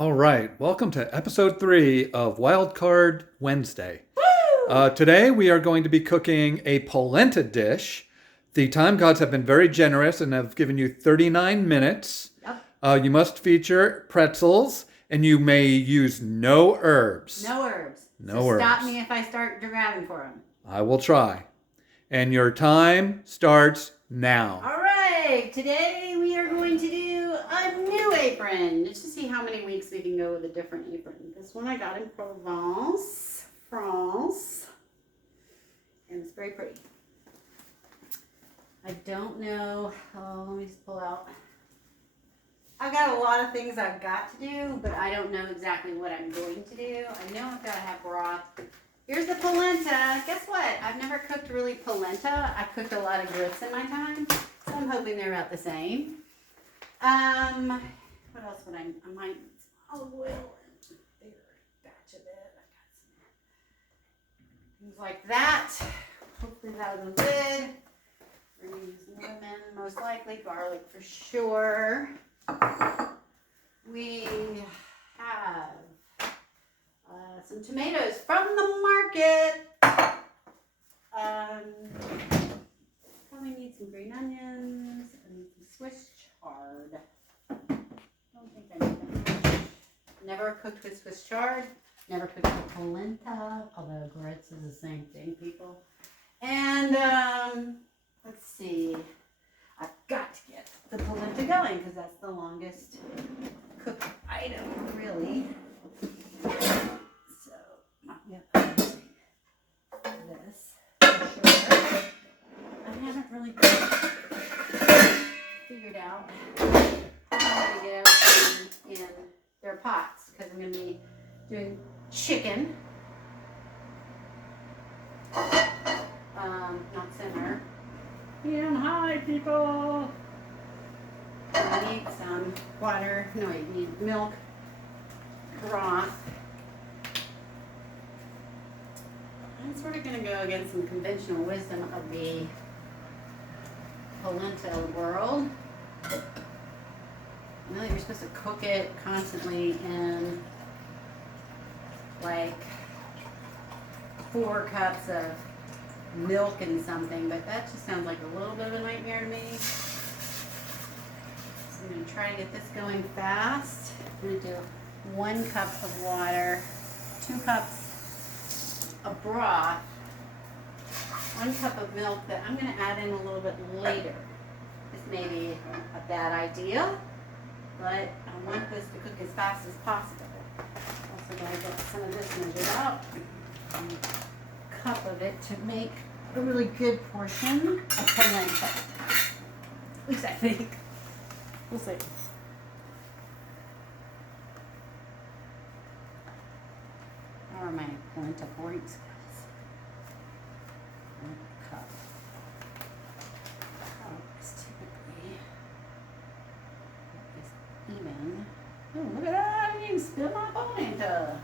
All right, welcome to episode 3 of Wildcard Wednesday. Woo! Today we are going to be cooking a polenta dish. The time gods have been very generous and have given you 39 minutes. Yep. You must feature pretzels and you may use no herbs. No herbs. No so herbs. Stop me if I start grabbing for them. I will try. And your time starts now. All right. Today we are going to do a new apron. Just to see how many weeks we can go with a different apron. This one I got in Provence, France. And it's very pretty. I don't know. Oh, let me just pull out. I've got a lot of things I've got to do, but I don't know exactly what I'm going to do. I know I've got to have broth. Here's the polenta. Guess what? I've never cooked really polenta. I've cooked a lot of grits in my time, so I'm hoping they're about the same. What else would I might olive oil and a bigger batch of it. I've got some things like that. Hopefully that'll go good. We're gonna use lemon, most likely garlic for sure. We have some tomatoes from the market. Probably need some green onions and some Swiss chard. Don't think I need that much. Never cooked with Swiss chard. Never cooked with polenta, although grits is the same thing, people. And let's see. I've got to get the polenta going because that's the longest cooked item, really. So, yep, this for sure. I haven't really figured out how to get everything in their pots because I'm going to be doing chicken, not center. And hi, people. I need some water. No, I need milk, broth. I'm sort of going to go against some conventional wisdom of the polenta world. I know that you're supposed to cook it constantly in like 4 cups of milk and something, but that just sounds like a little bit of a nightmare to me. So I'm going to try to get this going fast. I'm going to do 1 cup of water, 2 cups of broth, 1 cup of milk that I'm going to add in a little bit later. This may be a bad idea, but I want this to cook as fast as possible. Also going to get some of this measured out. Cup of it to make a really good portion of polenta. At least I think. We'll see. How are my polenta points, guys? 1 cup. Is typically even. Oh, look at that! I didn't even spill my polenta.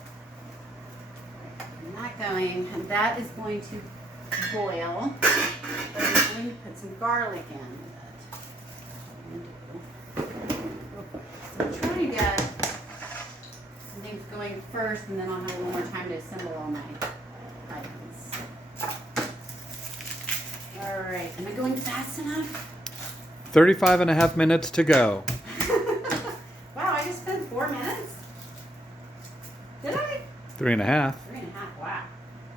Not going, and that is going to boil. But I'm going to put some garlic in with it. So I'm trying to get some things going first, and then I'll have a little more time to assemble all my items. All right, am I going fast enough? 35 and a half minutes to go. Wow, I just spent 4 minutes? Did I? 3 and a half. 3 and a half, wow.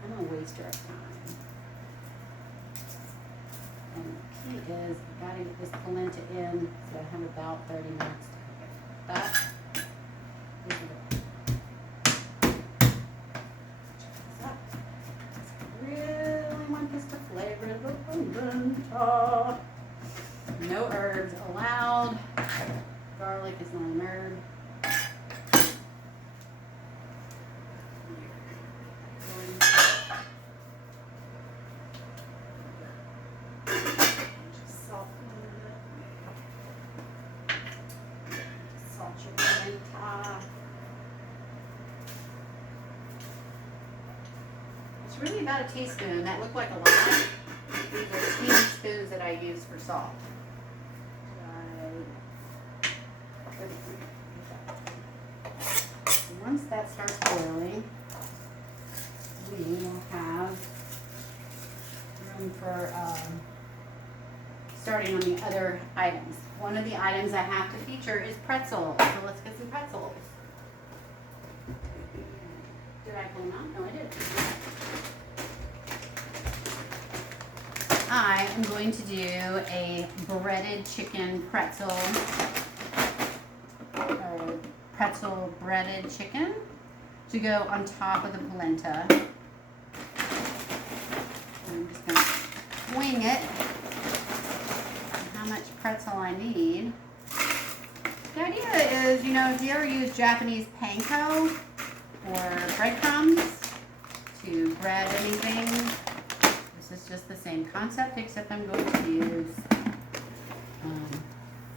I'm a waster of time. And the key is, I've got to get this polenta in, so I have about 30 minutes to cook it. That is it. Check this out. I really want this to flavor the polenta. No herbs allowed. Garlic is not an herb. Salt your polenta. It's really about a teaspoon. That looked like a lot. These are teaspoons that I use for salt. that starts boiling, we will have room for starting on the other items. One of the items I have to feature is pretzels. So let's get some pretzels. Did I pull them out? No, I didn't. I am going to do a breaded chicken pretzel, or pretzel breaded chicken to go on top of the polenta. I'm just going to wing it. How much pretzel I need. The idea is, you know, if you ever use Japanese panko or breadcrumbs to bread anything, this is just the same concept, except I'm going to use,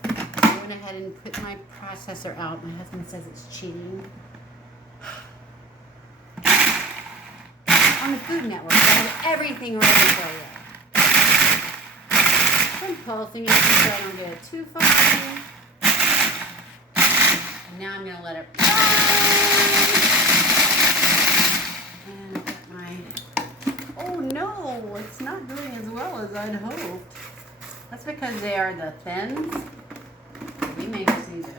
I went ahead and put my processor out. My husband says it's cheating. On the Food Network, I have everything ready for you. I'm pulsing it so I don't get it too far. And now I'm going to let it run. And I've got my... Oh no, it's not doing as well as I'd hoped. That's because they are the thins. We may just need to...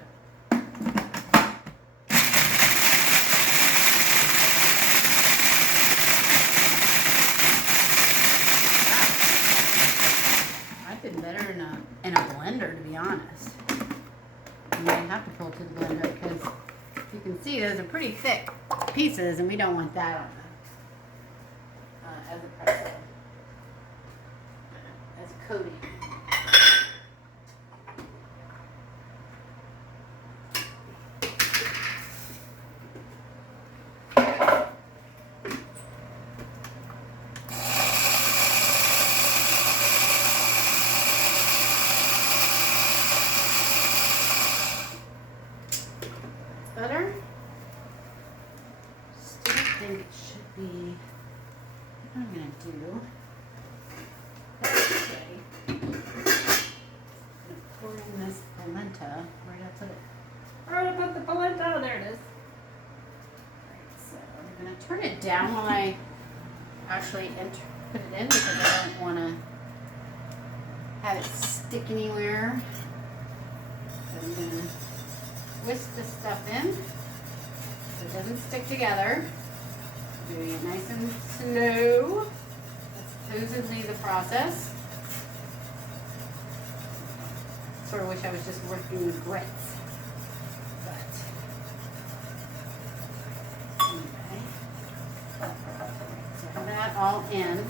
better in a blender, to be honest. I might have to pull to the blender because you can see those are pretty thick pieces and we don't want that on the, as a pretzel, as a coating. Better. Still think it should be. What I'm gonna do. Okay. I'm gonna pour in this polenta. Where did I put it? Where did I put the polenta? Oh, there it is. Alright, so I'm gonna turn it down while I actually put it in because I don't want to have it stick anywhere. So I'm gonna whisk the stuff in so it doesn't stick together. Doing it nice and slow. That's supposedly the process. Sort of wish I was just working with grits. But anyway. So I have that all in.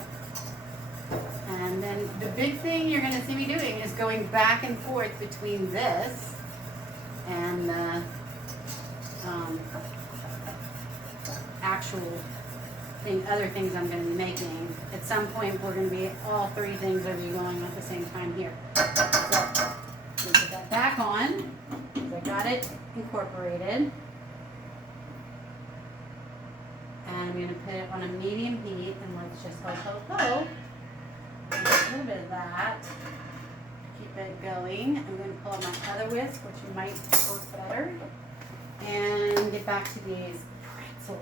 And then the big thing you're going to see me doing is going back and forth between this and the actual other things I'm going to be making. At some point, we're going to be all three things are be going at the same time here. So we put that back on because I got it incorporated, and I'm going to put it on a medium heat. And let's just ho. A little bit of that. Keep it going. I'm going to pull out my other whisk, which might work better, and get back to these pretzel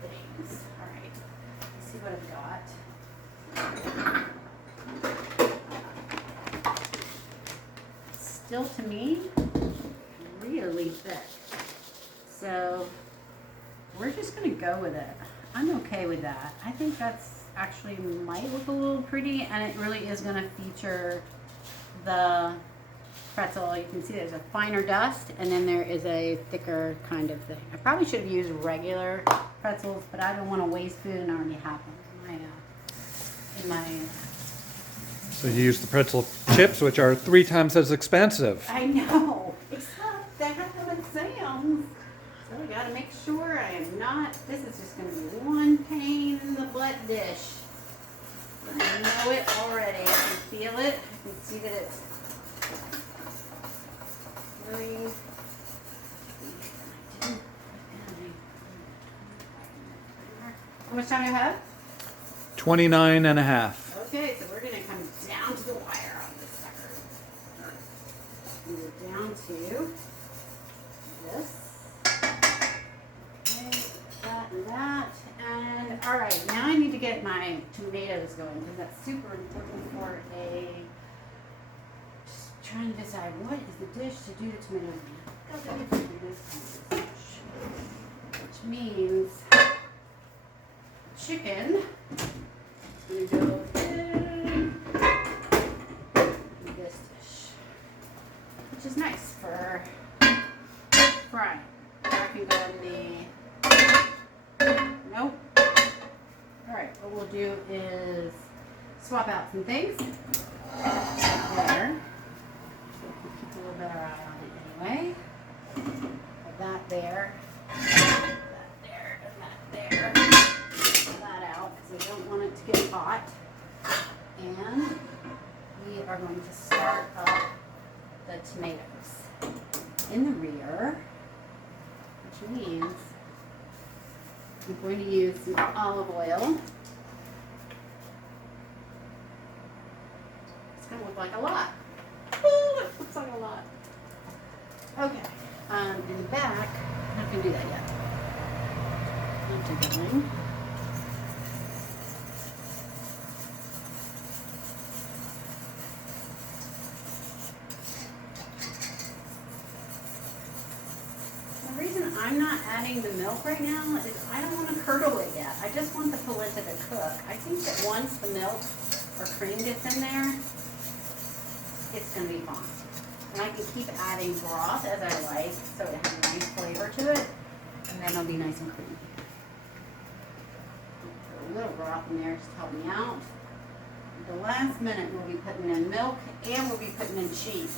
things. All right, let's see what I've got. Still, to me, really thick. So we're just going to go with it. I'm okay with that. I think that's actually might look a little pretty, and it really is going to feature the pretzel. You can see there's a finer dust, and then there is a thicker kind of thing. I probably should have used regular pretzels, but I don't want to waste food and I already have them in my So you use the pretzel chips, which are 3 times as expensive. I know, except they have them at Sam's. So I gotta make sure I am not, this is just gonna be one pain in the butt dish. I know it already, I can feel it, I can see that it's really, how much time do you have? 29 and a half. Okay, so we're gonna come down to the wire on this sucker. Move down to this. Okay. All right, now I need to get my tomatoes going because that's super important for just trying to decide what is the dish to do the tomatoes in. Got to do this kind of dish, which means chicken is going to go in this dish, which is nice for frying. I can go in the, nope. All right, what we'll do is swap out some things. There. Keep a little better eye on it anyway. Put that there. That there, and that there. Pull that out because we don't want it to get hot. And we are going to start up the tomatoes in the rear, which means I'm going to use some olive oil. It's going to look like a lot. Ooh, it looks like a lot. Okay, in the back, I'm not going to do that yet. Not too good. I'm not adding the milk right now is I don't want to curdle it yet. I just want the polenta to cook. I think that once the milk or cream gets in there, it's going to be fine. And I can keep adding broth as I like so it has a nice flavor to it. And then it'll be nice and creamy. Put a little broth in there just to help me out. At the last minute we'll be putting in milk and we'll be putting in cheese.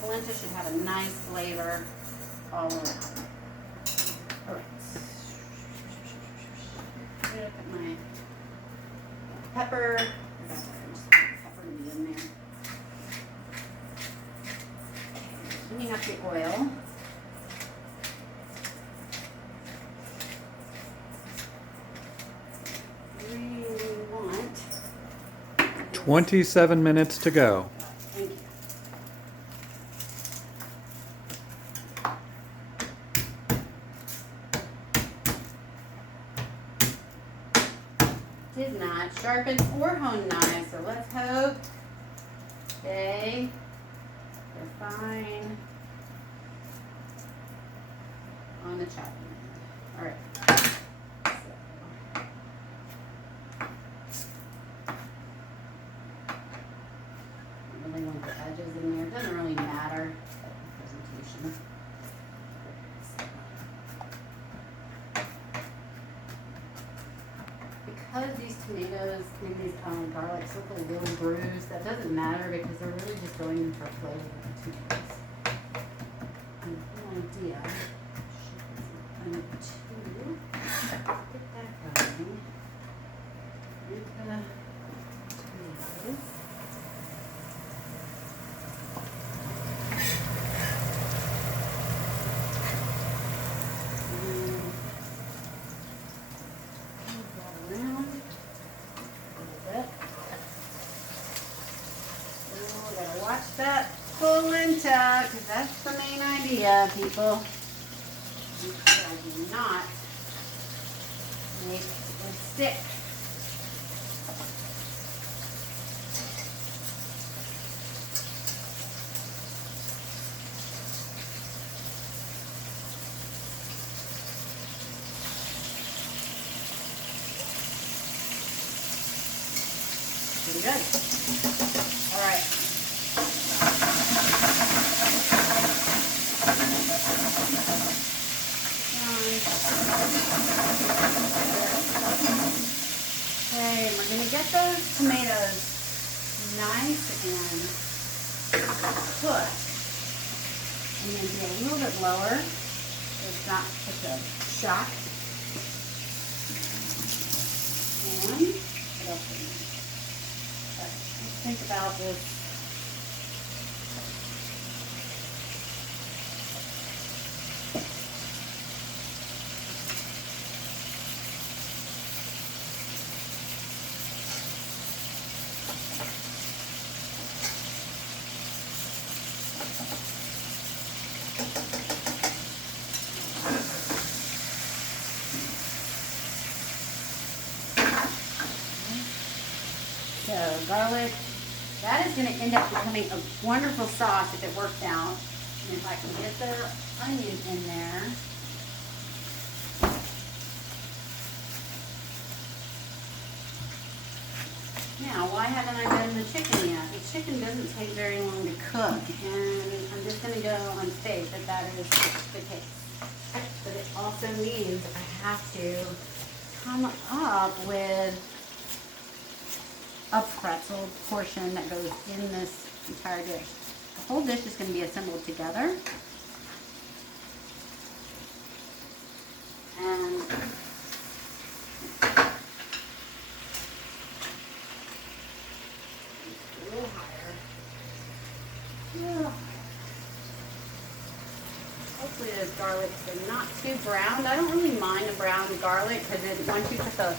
Polenta should have a nice flavor all around. All right. I'm gonna put my pepper. Pepper to be in there. Heating up the oil. We want 27 minutes to go. Thank you. Did not sharpen or hone knives, so let's hope they're fine on the chopping. All right. I really want the edges in there. It doesn't really matter. Presentation. Because these tomatoes and these garlics look a little bruised, that doesn't matter because they're really just going in for flavor with the tomatoes. And the whole idea to get that going with the tomatoes. That polenta, because that's the main idea, people. Make sure I do not make it stick. Pretty good. All right. Okay, we're going to get those tomatoes nice and cooked. And then be a little bit lower so it's not such a shock. And what else do we need? Let's think about this. garlic. That is going to end up becoming a wonderful sauce if it works out. And if I can get the onion in there. Now, why haven't I done the chicken yet? The chicken doesn't take very long to cook, and I'm just going to go on faith that that is the case. But it also means I have to come up with a pretzel portion that goes in this entire dish. The whole dish is going to be assembled together. And a little higher. Hopefully those garlics are not too browned. I don't really mind the brown garlic because once you put the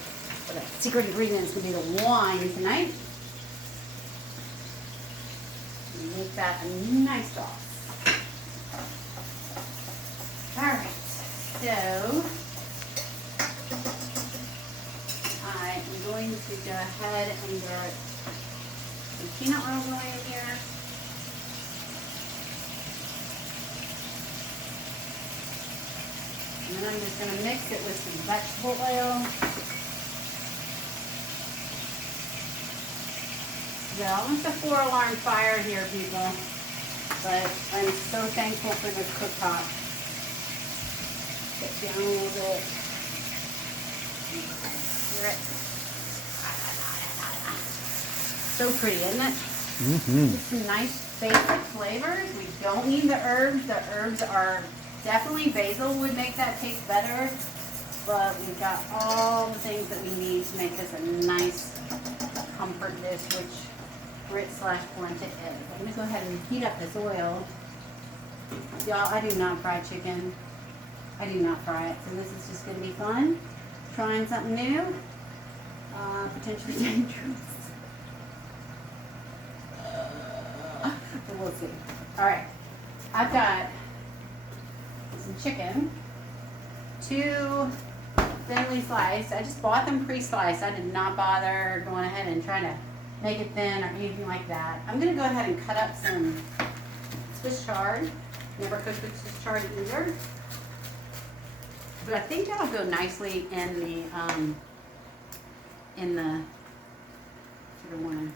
secret ingredient is going to be the wine tonight. Make that a nice sauce. Alright, so I am going to go ahead and get some peanut oil going in here. And then I'm just going to mix it with some vegetable oil. Yeah, almost a 4-alarm fire here, people. But I'm so thankful for this cooktop. Get down a little bit. So pretty, isn't it? Mm-hmm. Just some nice basic flavors. We don't need the herbs. The herbs are definitely basil would make that taste better. But we've got all the things that we need to make this a nice comfort dish, which Polenta is. I'm going to go ahead and heat up this oil. Y'all, I do not fry chicken. I do not fry it. So this is just going to be fun. Trying something new. Potentially dangerous. But we'll see. Alright. I've got some chicken. 2 thinly sliced. I just bought them pre-sliced. I did not bother going ahead and trying to make it thin or anything like that. I'm going to go ahead and cut up some Swiss chard. Never cooked with Swiss chard either. But I think that'll go nicely in the sort of want to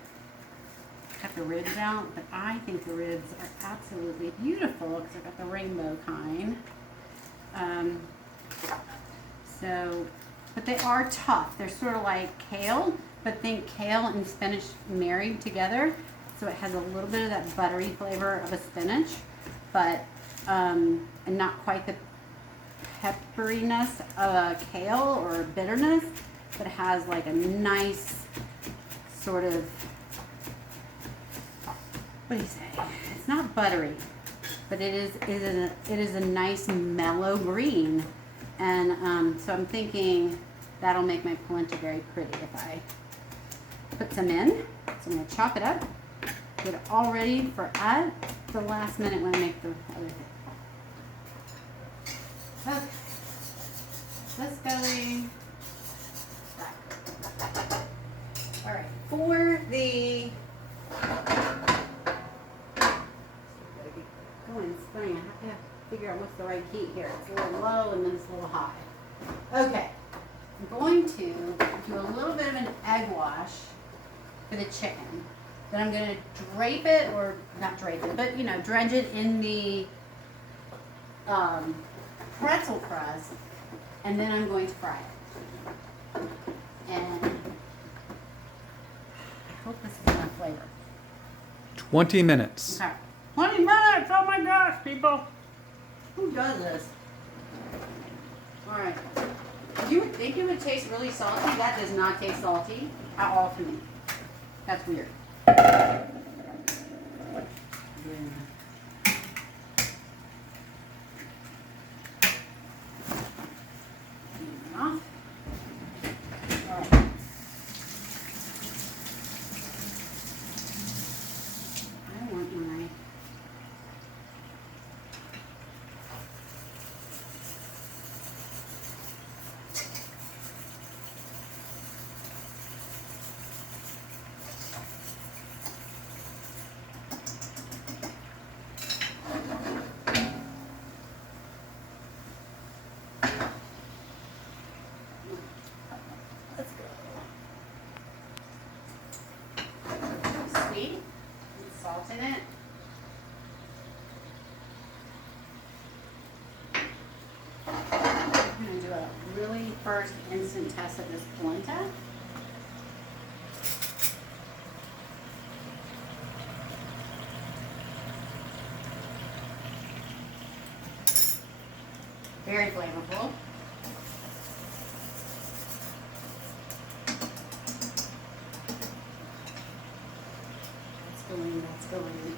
cut the ribs out, but I think the ribs are absolutely beautiful because I've got the rainbow kind. But they are tough. They're sort of like kale, but think kale and spinach married together. So it has a little bit of that buttery flavor of a spinach, but and not quite the pepperiness of a kale or bitterness, but it has like a nice sort of, what do you say? It's not buttery, but it is a nice mellow green. And so I'm thinking that'll make my polenta very pretty if I put some in. So I'm going to chop it up, get it all ready for at the last minute when I make the other thing. Okay, let's go back. All right, for the going spring, I have to figure out what's the right heat here. It's a little low and then it's a little high. Okay, I'm going to do a little bit of an egg wash for the chicken. Then I'm going to drape it, or not drape it, but dredge it in the pretzel crust, and then I'm going to fry it. And I hope this is enough flavor. 20 minutes. Okay. 20 minutes! Oh my gosh, people! Who does this? Alright. You would think it would taste really salty. That does not taste salty at all to me. That's weird. Yeah. Enough. Alright. I want my first instant test of this polenta. Very flavorful. That's going.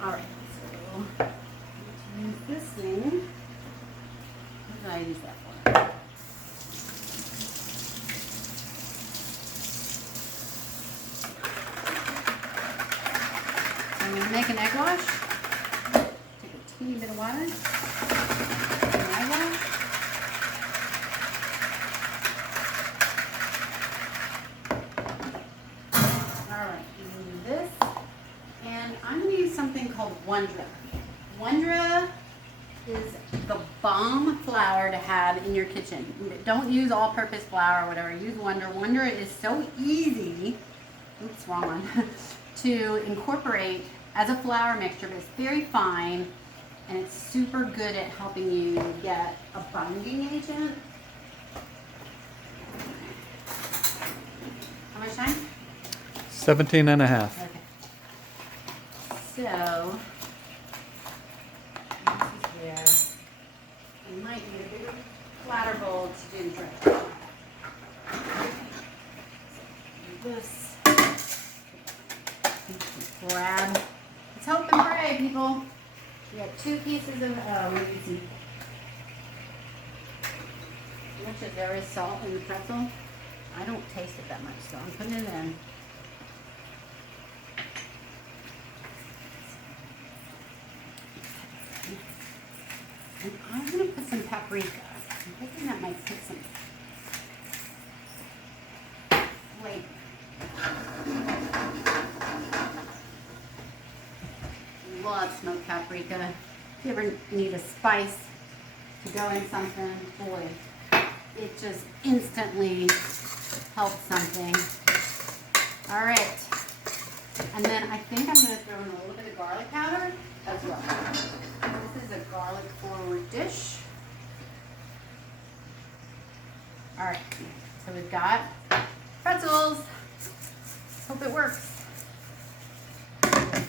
All right, so let's use this thing. What did I use that for? So I'm going to make an egg wash. Take a teeny bit of water. An egg wash. Something called Wondra. Wondra is the bomb flour to have in your kitchen. Don't use all-purpose flour or whatever. Use Wondra. Wondra is so easy, oops, wrong one, to incorporate as a flour mixture, but it's very fine and it's super good at helping you get a binding agent. How much time? 17 and a half. Okay. So, this is there. You might need a bigger flatter bowl to do the trick. So, this. Grab. Let's hope and pray, people. We have 2 pieces of, let me see. How much is there is salt in the pretzel? I don't taste it that much, so I'm putting it in. And I'm going to put some paprika. I'm thinking that might put some flavor. Love smoked paprika. If you ever need a spice to go in something, boy, it just instantly helps something. All right. And then I think I'm going to throw in a little bit of garlic powder as well. This is a garlic forward dish. All right, so we've got pretzels. Hope it works.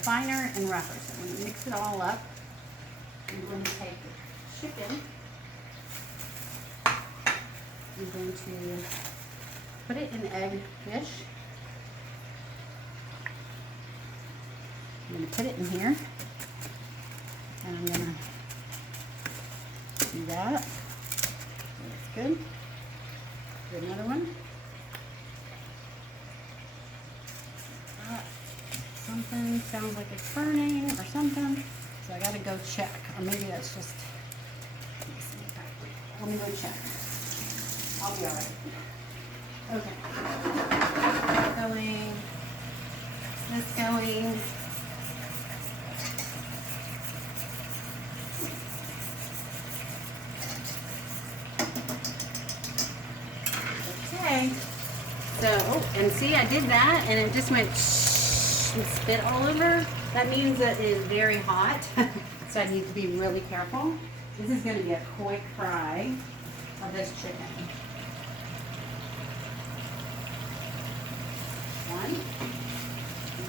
Finer and rougher. So I'm going to mix it all up. I'm going to take the chicken. I'm going to put it in the egg dish. I'm going to put it in here. And I'm going to do that. That's good. Do another one. Something sounds like it's burning or something. So I got to go check. Or maybe that's just, let me go check. I'll be all right. Okay. Going. This going. Okay. So, oh, and see, I did that and it just went and spit all over. That means that it is very hot. So I need to be really careful. This is going to be a quick fry of this chicken. One.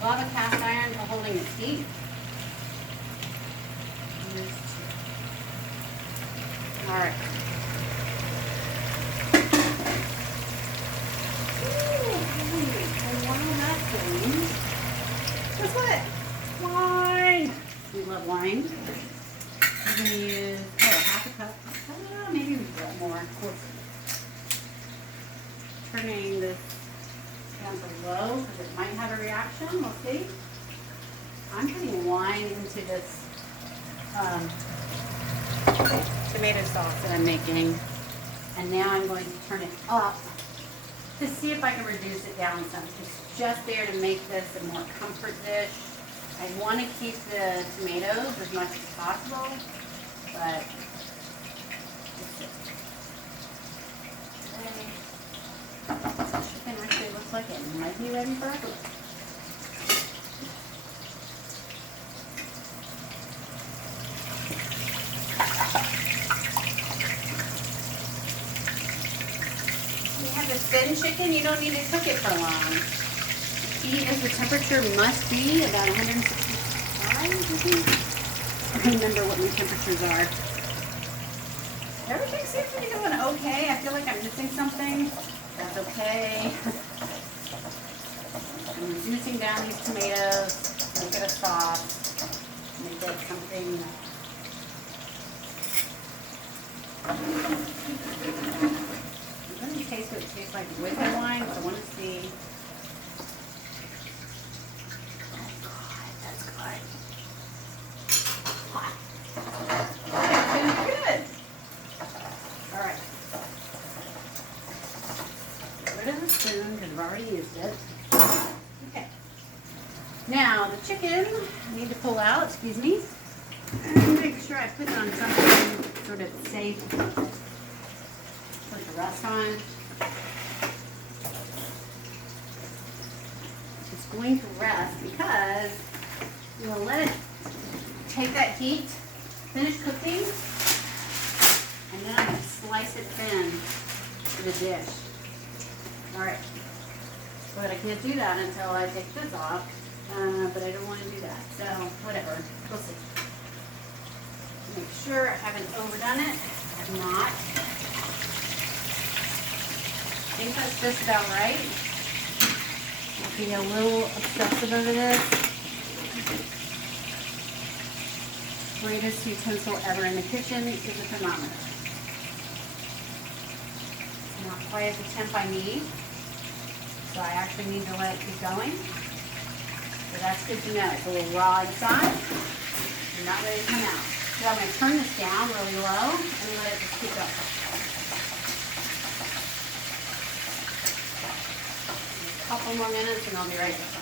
Love a cast iron for holding its heat. Here's 2. All right. Guess what? Wine. We love wine. We're going to use, half a cup. Maybe we put more. Turning this down to low because it might have a reaction. We'll see. I'm putting wine into this tomato sauce that I'm making. And now I'm going to turn it up to see if I can reduce it down some. It's just there to make this a more comfort dish. I want to keep the tomatoes as much as possible, but chicken actually looks like it might be ready for it. like this thin chicken, you don't need to cook it for long. The key is the temperature must be about 165, I think. I don't remember what my temperatures are. Everything seems to be doing okay. I feel like I'm missing something. That's okay. I'm reducing down these tomatoes. Make it a sauce. Make it something. It doesn't taste what it tastes like with the wine, so I want to see. Oh God, that's good. Hot. Good. All right. Get rid of the spoon because I've already used it. Okay. Now the chicken I need to pull out. Excuse me. And make sure I put it on something sort of safe. Put the rest on. It's going to rest because you will let it take that heat, finish cooking, and then I'm going to slice it thin to the dish. Alright. But I can't do that until I take this off. But I don't want to do that. So, whatever. We'll see. Make sure I haven't overdone it. I've not. I think that's just about right. I'll be a little obsessive over this. Greatest utensil ever in the kitchen is a thermometer. It's not quite at the temp I need. So I actually need to let it keep going. So that's good to know. It's a little raw inside. It's not ready to come out. So I'm going to turn this down really low and let it just keep going. A couple more minutes and I'll be right back.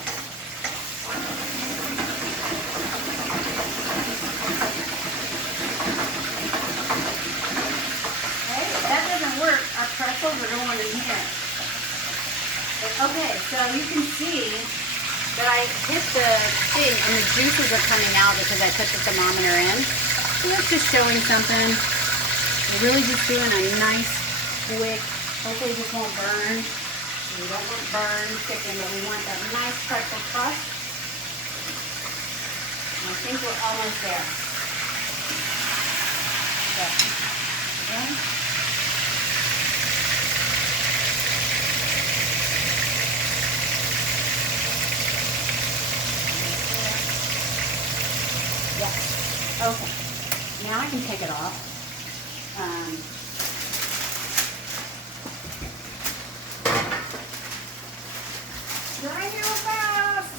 Okay, if that doesn't work, our pretzels are going in here. Okay, so you can see that I hit the thing and the juices are coming out because I put the thermometer in. So that's just showing something. We're really just doing a nice, quick, hopefully this won't burn. We don't want burned chicken, but we want that nice pretzel crust. And I think we're almost there. Okay. Yes. Okay. Now I can take it off. Dry real fast.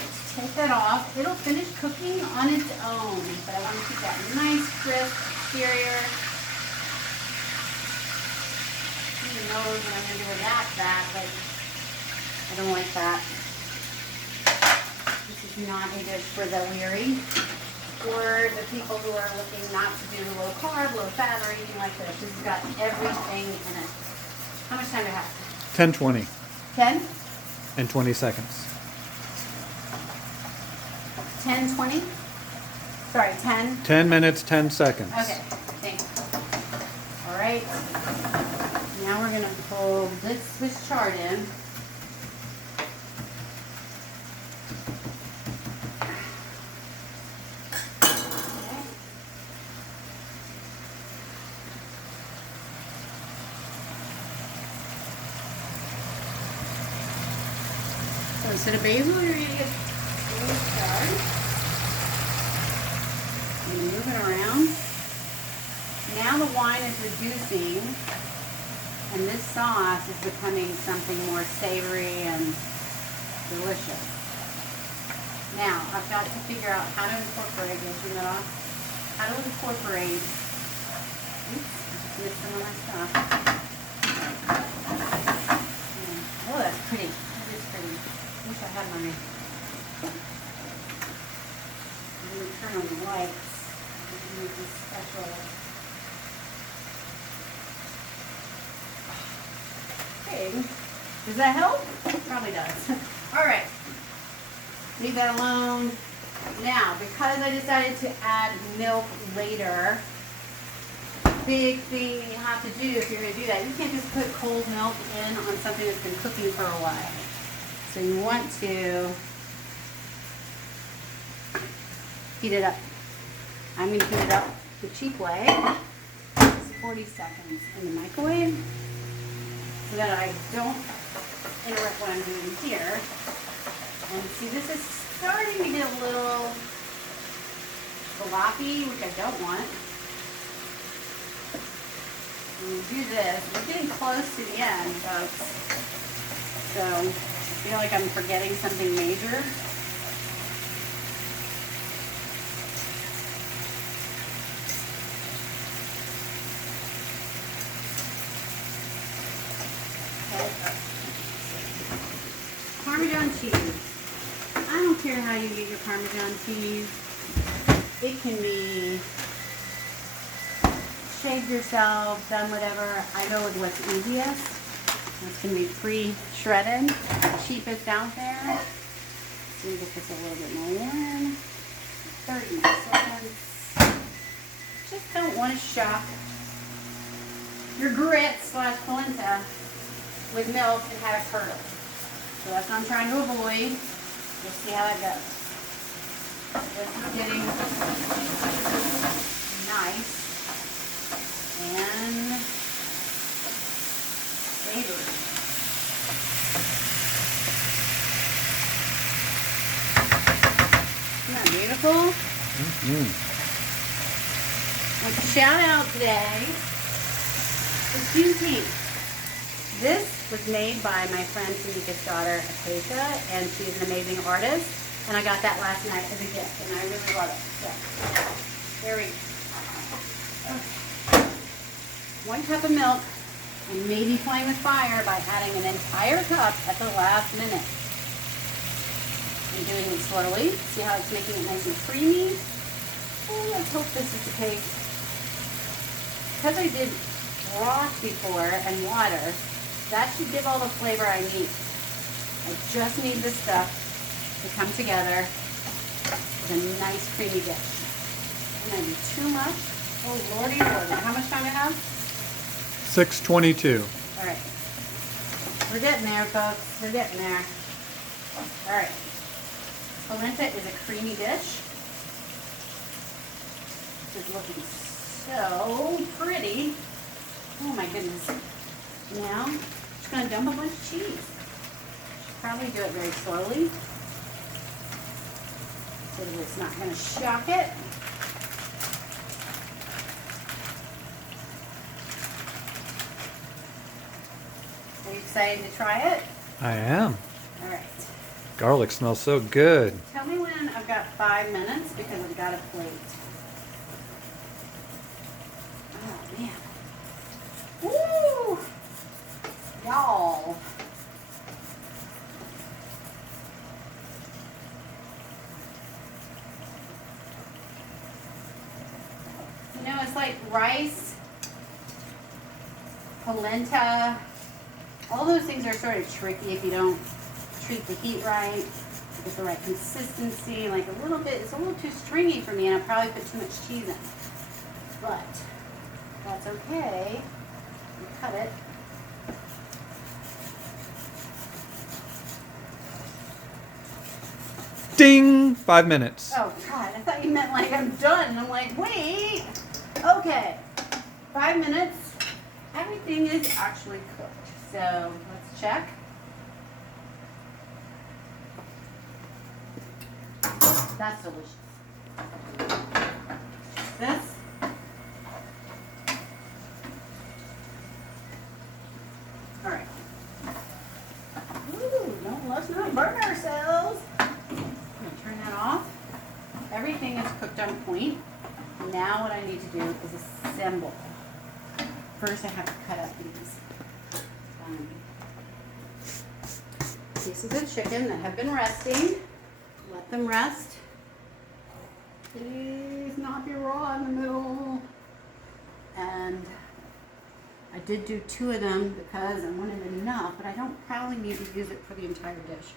Let's take that off. It'll finish cooking on its own, but I want to keep that nice crisp exterior. Who knows what I'm going to do with that fat, but I don't like that. This is not a dish for the weary or the people who are looking not to do low carb, low fat, or anything like this. This has got everything in it. How much time do I have? 10:20. 10? And 20 seconds. 10, 20? Sorry, 10? 10 minutes, 10 seconds. Okay, thanks. All right. Now we're going to pull this Swiss chard in. So instead of basil, you're going to get Swiss chard. You move it around. Now the wine is reducing, and this sauce is becoming something more savory and delicious. Now, I've got to figure out how to incorporate, turn that off, how to incorporate, oops, I just mixed some of my stuff. Oh, that's pretty. That is pretty. I wish I had my, I'm going to turn on the lights. Use this special. Okay. Does that help? Probably does. All right. Leave that alone. Now, because I decided to add milk later, big thing you have to do if you're going to do that. You can't just put cold milk in on something that's been cooking for a while. So you want to heat it up. I'm going to heat it up the cheap way. It's 40 seconds in the microwave so that I don't interrupt what I'm doing here. And see, this is starting to get a little floppy, which I don't want. When you do this, we're getting close to the end, folks. So I feel like I'm forgetting something major. Parmesan cheese. I don't care how you get your Parmesan cheese. It can be shaved yourself, done whatever. I go with what's easiest. It's going to be pre-shredded, cheapest out there. So you get this a little bit more warm. 30 seconds. Just don't want to shock your grits / polenta with milk and have it curdle. So that's what I'm trying to avoid. We'll see how that goes. This is getting nice and savory. Isn't that beautiful? Mm-hmm. And shout out today is Juneteenth. This was made by my friend Tamika's daughter, Acacia, and she's an amazing artist. And I got that last night as a gift, and I really love it. So, there we go. Okay. 1 cup of milk, and maybe playing with fire by adding an entire cup at the last minute. I'm doing it slowly. See how it's making it nice and creamy? Oh, let's hope this is the case. Because I did broth before and water, that should give all the flavor I need. I just need this stuff to come together with a nice creamy dish. It might be too much. Oh, lordy lordy. How much time do I have? 6:22. All right. We're getting there, folks. We're getting there. All right. Polenta is a creamy dish. It's looking so pretty. Oh my goodness. Now, I'm just going to dump a bunch of cheese. Should probably do it very slowly so that it's not going to shock it. Are you excited to try it? I am. All right. Garlic smells so good. Tell me when I've got 5 minutes because I've got a plate. Oh, man. Woo! Y'all. You know, it's like rice, polenta, all those things are sort of tricky if you don't treat the heat right, get the right consistency, like a little bit, it's a little too stringy for me and I probably put too much cheese in. But that's okay. You cut it. Ding! 5 minutes. Oh God, I thought you meant like I'm done. I'm like, wait. Okay, 5 minutes. Everything is actually cooked. So let's check. That's delicious. This. All right. Ooh, no, let's not burn ourselves. I'm gonna turn that off. Everything is cooked on point. Now what I need to do is assemble. First I have to cut up these pieces of chicken that have been resting. Let them rest. Please not be raw in the middle. And I did do 2 of them because I wanted enough, but I don't probably need to use it for the entire dish.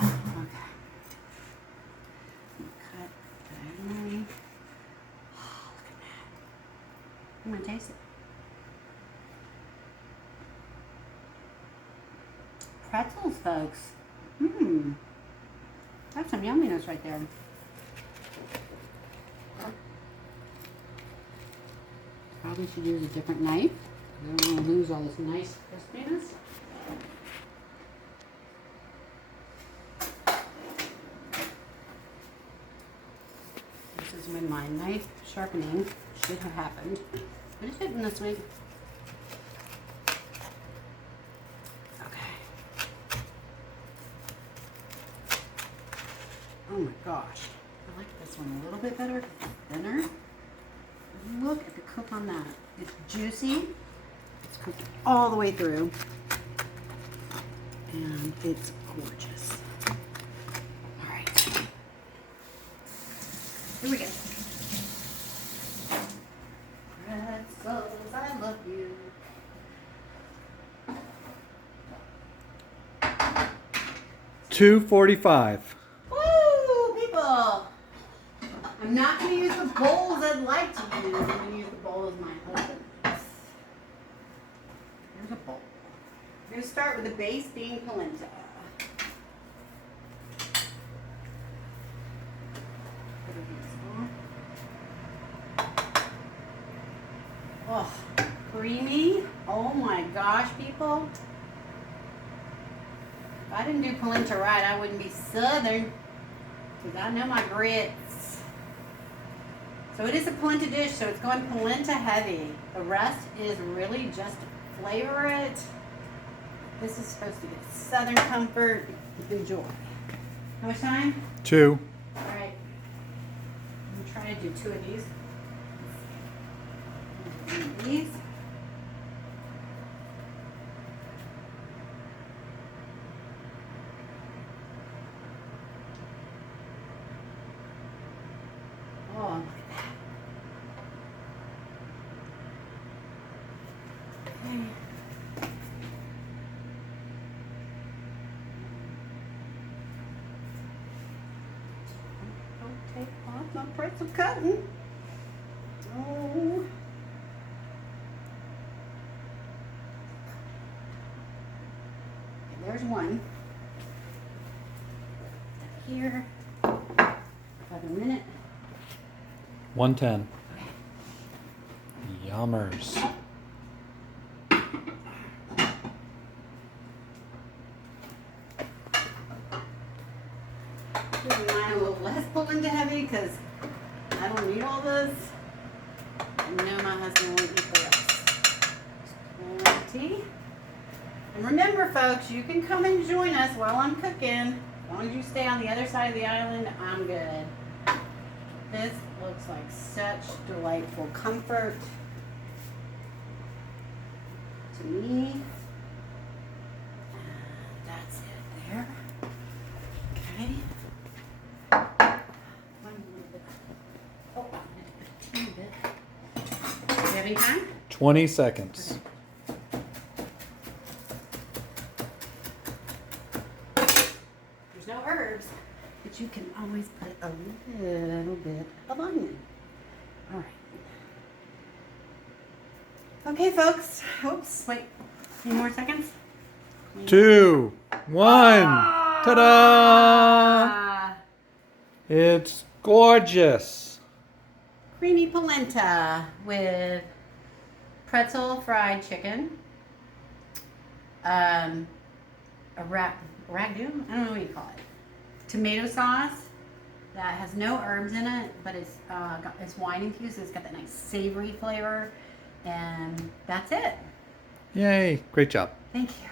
Okay. Cut diagonally. Oh, look at that. I'm gonna taste it. Pretzels, folks. That's some yumminess right there. Probably should use a different knife. I don't want to lose all this nice crispiness. This is when my knife sharpening should have happened, but it didn't this week. Okay. Oh my gosh. I like this one a little bit better. It's thinner. Look at the cook on that. It's juicy. It's cooked all the way through. And it's gorgeous. All right. Here we go. Pretzels, I love you. $2.45. Woo, people! I'm not going to use the bowls I'd like to use. I'm going to use the bowls my husband likes. Here's a bowl. I'm going to start with the base being polenta. Oh, creamy. Oh my gosh, people. If I didn't do polenta right, I wouldn't be Southern. Because I know my grits. So it is a polenta dish, so it's going polenta heavy. The rest is really just to flavor it. This is supposed to get Southern comfort. Enjoy. How much time? 2. All right. I'm going to try to do 2 of these. These. Oh, look at that. Okay. Don't take off my pretzel cutting. Oh. There's one. Here. About a minute. 110. Yummers. Keep mine a little less polenta heavy because I don't need all this. I know my husband won't eat the rest. Plenty. And remember, folks, you can come and join us while I'm cooking. As long as you stay on the other side of the island, I'm good. This looks like such delightful comfort to me. And that's it there. Okay. One little bit. Oh, I need to put a teeny bit. Do you have any time? 20 seconds. Okay. There's no herbs, but you can always put a little bit of onion. All right. Okay, folks. Oops, wait. A few more seconds. 2, 1. Ta-da! Ah, It's gorgeous. creamy polenta with pretzel fried chicken. A ragu? I don't know what you call it. Tomato sauce that has no herbs in it, but it's wine infused. So it's got that nice savory flavor, and that's it. Yay. Great job. Thank you.